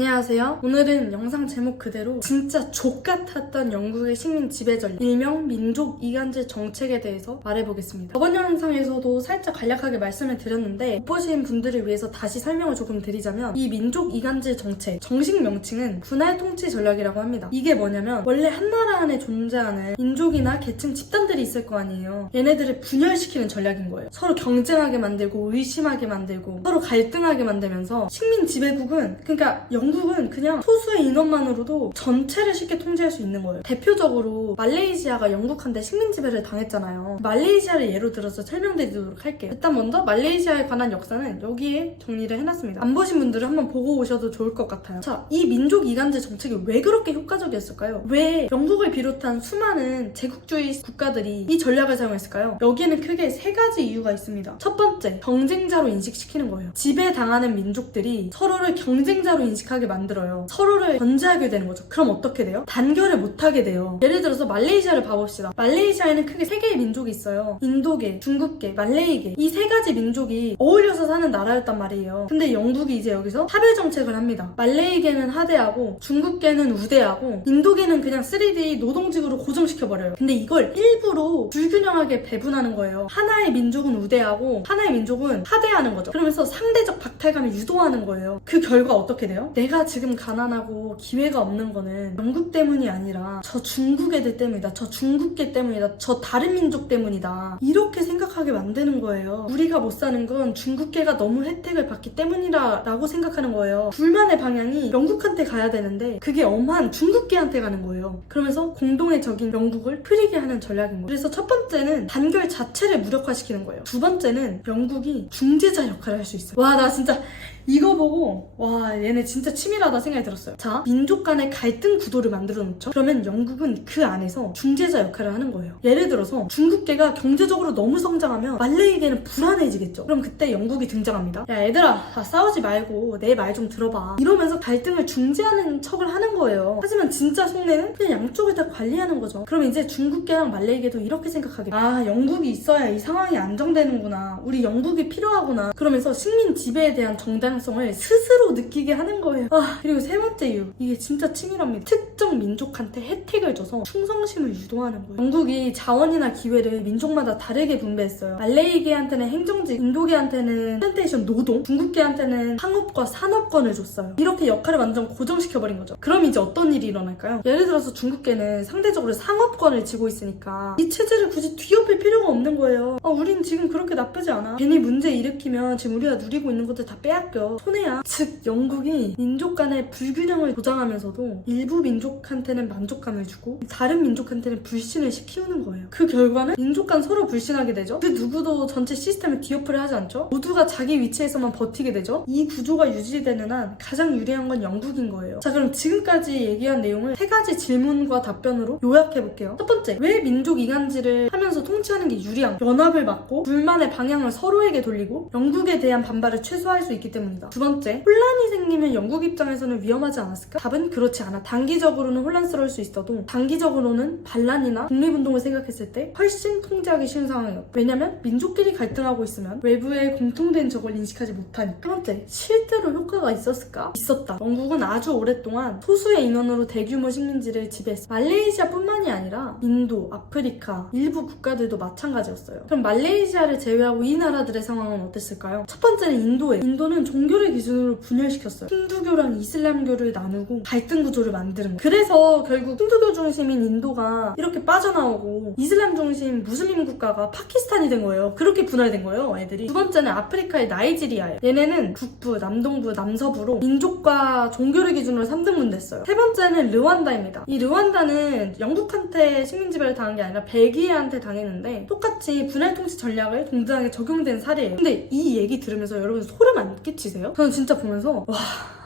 안녕하세요. 오늘은 영상 제목 그대로 진짜 족같았던 영국의 식민 지배 전략, 일명 민족 이간질 정책에 대해서 말해보겠습니다. 저번 영상에서도 살짝 간략하게 말씀을 드렸는데 못 보신 분들을 위해서 다시 설명을 조금 드리자면, 이 민족 이간질 정책 정식 명칭은 분할 통치 전략이라고 합니다. 이게 뭐냐면, 원래 한 나라 안에 존재하는 민족이나 계층 집단들이 있을 거 아니에요. 얘네들을 분열시키는 전략인 거예요. 서로 경쟁하게 만들고 의심하게 만들고 서로 갈등하게 만들면서 식민 지배국은, 그러니까 영국은 그냥 소수의 인원만으로도 전체를 쉽게 통제할 수 있는 거예요. 대표적으로 말레이시아가 영국한테 식민 지배를 당했잖아요. 말레이시아를 예로 들어서 설명드리도록 할게요. 일단 먼저 말레이시아에 관한 역사는 여기에 정리를 해놨습니다. 안 보신 분들은 한번 보고 오셔도 좋을 것 같아요. 자, 이 민족 이간질 정책이 왜 그렇게 효과적이었을까요? 왜 영국을 비롯한 수많은 제국주의 국가들이 이 전략을 사용했을까요? 여기에는 크게 세 가지 이유가 있습니다. 첫 번째, 경쟁자로 인식시키는 거예요. 지배당하는 민족들이 서로를 경쟁자로 인식하게 만들어요. 서로를 견제하게 되는 거죠. 그럼 어떻게 돼요? 단결을 못하게 돼요. 예를 들어서 말레이시아를 봐봅시다. 말레이시아에는 크게 세 개의 민족이 있어요. 인도계, 중국계, 말레이계. 이 세 가지 민족이 어울려서 사는 나라였단 말이에요. 근데 영국이 이제 여기서 차별 정책을 합니다. 말레이계는 하대하고, 중국계는 우대하고, 인도계는 그냥 3D 노동직으로 고정시켜버려요. 근데 이걸 일부러 불균형하게 배분하는 거예요. 하나의 민족은 우대하고 하나의 민족은 하대하는 거죠. 그러면서 상대적 박탈감을 유도하는 거예요. 그 결과 어떻게 돼요? 내가 지금 가난하고 기회가 없는 거는 영국 때문이 아니라 저 중국 애들 때문이다. 저 중국계 때문이다. 저 다른 민족 때문이다. 이렇게 생각하게 만드는 거예요. 우리가 못 사는 건 중국계가 너무 혜택을 받기 때문이라 라고 생각하는 거예요. 불만의 방향이 영국한테 가야 되는데 그게 엄한 중국계한테 가는 거예요. 그러면서 공동의 적인 영국을 흐리게 하는 전략인 거예요. 그래서 첫 번째는 단결 자체를 무력화시키는 거예요. 두 번째는 영국이 중재자 역할을 할 수 있어요. 와, 나 진짜 이거 보고 와, 얘네 진짜 치밀하다 생각이 들었어요. 자, 민족 간의 갈등 구도를 만들어 놓죠. 그러면 영국은 그 안에서 중재자 역할을 하는 거예요. 예를 들어서 중국계가 경제적으로 너무 성장하면 말레이계는 불안해지겠죠. 그럼 그때 영국이 등장합니다. 야, 얘들아, 싸우지 말고 내 말 좀 들어봐. 이러면서 갈등을 중재하는 척을 하는 거예요. 하지만 진짜 속내는 그냥 양쪽을 다 관리하는 거죠. 그럼 이제 중국계랑 말레이계도 이렇게 생각하게, 아, 영국이 있어야 이 상황이 안정되는구나. 우리 영국이 필요하구나. 그러면서 식민 지배에 대한 정당성을 스스로 느끼게 하는 거예요. 아, 그리고 세 번째 이유, 이게 진짜 치밀합니다. 특정 민족한테 혜택을 줘서 충성심을 유도하는 거예요. 영국이 자원이나 기회를 민족마다 다르게 분배했어요. 말레이계한테는 행정직, 인도계한테는 플랜테이션 노동, 중국계한테는 상업과 산업권을 줬어요. 이렇게 역할을 완전 고정시켜버린 거죠. 그럼 이제 어떤 일이 일어날까요? 예를 들어서 중국계는 상대적으로 상업권을 쥐고 있으니까 이 체제를 굳이 뒤엎을 필요가 없는 거예요. 우린 지금 그렇게 나쁘지 않아. 괜히 문제 일으키면 지금 우리가 누리고 있는 것들 다 빼앗겨. 손해야. 즉, 영국이 민족 간의 불균형을 조장하면서도 일부 민족한테는 만족감을 주고 다른 민족한테는 불신을 키우는 거예요. 그 결과는 민족 간 서로 불신하게 되죠. 그 누구도 전체 시스템을 뒤엎으려 하지 않죠. 모두가 자기 위치에서만 버티게 되죠. 이 구조가 유지되는 한 가장 유리한 건 영국인 거예요. 자, 그럼 지금까지 얘기한 내용을 세 가지 질문과 답변으로 요약해볼게요. 첫 번째, 왜 민족 이간질을 하면서 통치하는 게 유리한? 연합을 막고 불만의 방향을 서로에게 돌리고 영국에 대한 반발을 최소화할 수 있기 때문이다. 두 번째, 혼란이 생기면 영국 입장에서는 위험하지 않았을까? 답은 그렇지 않아. 단기적으로는 혼란스러울 수 있어도 장기적으로는 반란이나 독립운동을 생각했을 때 훨씬 통제하기 쉬운 상황이었다. 왜냐면 민족끼리 갈등하고 있으면 외부의 공통된 적을 인식하지 못하니까. 세 번째, 실제로 효과가 있었을까? 있었다. 영국은 아주 오랫동안 소수의 인원으로 대규모 식민지를 지배했어. 말레이시아뿐만이 아니라 인도, 아프리카, 일부 국가들도 마찬가지였어요. 그럼 말레이시아를 제외하고 이 나라들의 상황은 어땠을까요? 첫 번째는 인도예요. 인도는 종교를 기준으로 분열시켰어요. 힌두교랑 이슬람교를 나누고 갈등 구조를 만드는 거예요. 그래서 결국 힌두교 중심인 인도가 이렇게 빠져나오고 이슬람 중심 무슬림 국가가 파키스탄이 된 거예요. 그렇게 분할된 거예요, 애들이. 두 번째는 아프리카의 나이지리아예요. 얘네는 북부, 남동부, 남서부로 민족과 종교를 기준으로 3등분 됐어요. 세 번째는 르완다입니다. 이 르완다는 영국한테 식민지배를 당한 게 아니라 벨기에한테 당했는데 똑같이 분할 통치 전략을 동등하게 적용된 사례예요. 근데 이 얘기 들으면서 여러분 소름 안 끼치세요? 저는 진짜 보면서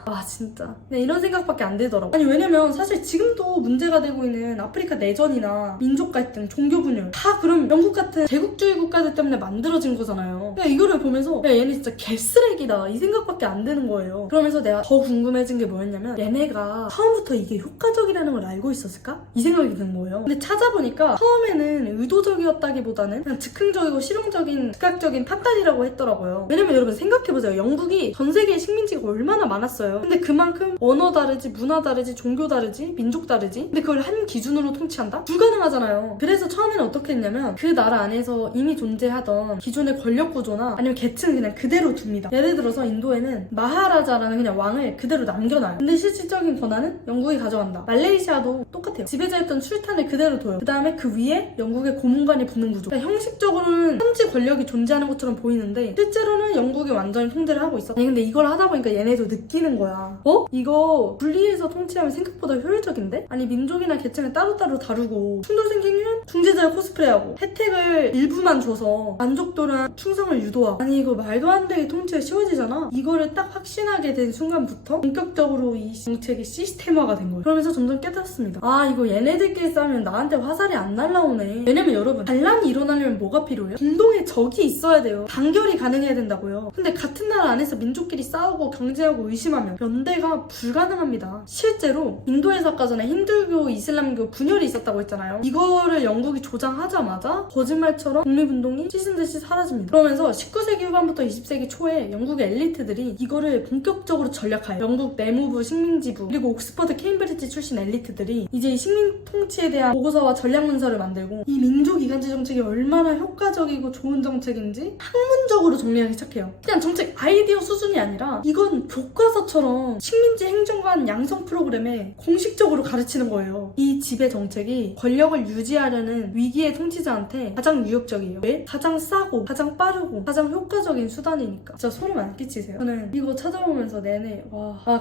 와, 진짜 그냥 이런 생각밖에 안 들더라고. 아니, 왜냐면 사실 지금도 문제가 되고 있는 아프리카 내전이나 민족 갈등, 종교 분열 다 그럼 영국 같은 제국주의 국가들 때문에 만들어진 거잖아요. 그냥 이거를 보면서 야 얘네 진짜 개쓰레기다 이 생각밖에 안 드는 거예요. 그러면서 내가 더 궁금해진 게 뭐였냐면 얘네가 처음부터 이게 효과적이라는 걸 알고 있었을까? 이 생각이 드는 거예요. 근데 찾아보니까 처음에는 의도적이었다기보다는 그냥 즉흥적이고 실용적인 즉각적인 판단이라고 했더라고요. 왜냐면 여러분 생각해보세요. 영국이 전 세계에 식민지가 얼마나 많았어요. 근데 그만큼 언어 다르지, 문화 다르지, 종교 다르지, 민족 다르지. 근데 그걸 한 기준으로 통치한다? 불가능하잖아요. 그래서 처음에는 어떻게 했냐면 그 나라 안에서 이미 존재하던 기존의 권력 구조나 아니면 계층을 그냥 그대로 둡니다. 예를 들어서 인도에는 마하라자라는 그냥 왕을 그대로 남겨놔요. 근데 실질적인 권한은 영국이 가져간다. 말레이시아도 똑같아요. 지배자였던 술탄을 그대로 둬요. 그 다음에 그 위에 영국의 고문관이 붙는 구조. 그러니까 형식적으로는 현지 권력이 존재하는 것처럼 보이는데 실제로는 영국이 완전히 통제를 하고 있어. 아니 근데 이걸 하다 보니까 얘네도 느끼는 거야. 이거 분리해서 통치하면 생각보다 효율적인데? 아니 민족이나 계층을 따로따로 다루고 충돌 생기면 중재자를 코스프레하고 혜택을 일부만 줘서 만족도랑 충성을 유도하고 아니 이거 말도 안 되게 통치가 쉬워지잖아? 이거를 딱 확신하게 된 순간부터 본격적으로 이 정책이 시스템화가 된 거예요. 그러면서 점점 깨닫습니다. 아 이거 얘네들끼리 싸우면 나한테 화살이 안 날라오네. 왜냐면 여러분 반란이 일어나려면 뭐가 필요해요? 공동의 적이 있어야 돼요. 단결이 가능해야 된다고요. 근데 같은 나라 안에서 민족끼리 싸우고 경제하고 의심하면 연대가 불가능합니다. 실제로 인도에서 아까 전에 힌두교, 이슬람교 분열이 있었다고 했잖아요. 이거를 영국이 조장하자마자 거짓말처럼 독립운동이 씻은듯이 사라집니다. 그러면서 19세기 후반부터 20세기 초에 영국의 엘리트들이 이거를 본격적으로 전략하여요. 영국 내무부, 식민지부, 그리고 옥스퍼드, 케임브리지 출신 엘리트들이 이제 식민 통치에 대한 보고서와 전략 문서를 만들고 이 민족 이간제 정책이 얼마나 효과적이고 좋은 정책인지 학문적으로 정리하기 시작해요. 그냥 정책 아이디어 수준이 아니라 이건 교과서처럼 식민지 행정관 양성 프로그램에 공식적으로 가르치는 거예요. 이 지배 정책이 권력을 유지하려는 위기의 통치자한테 가장 유협적이에요. 왜? 가장 싸고 가장 빠르고 가장 효과적인 수단이니까. 진짜 소름 안 끼치세요? 저는 이거 찾아보면서 내내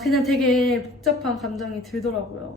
그냥 되게 복잡한 감정이 들더라고요.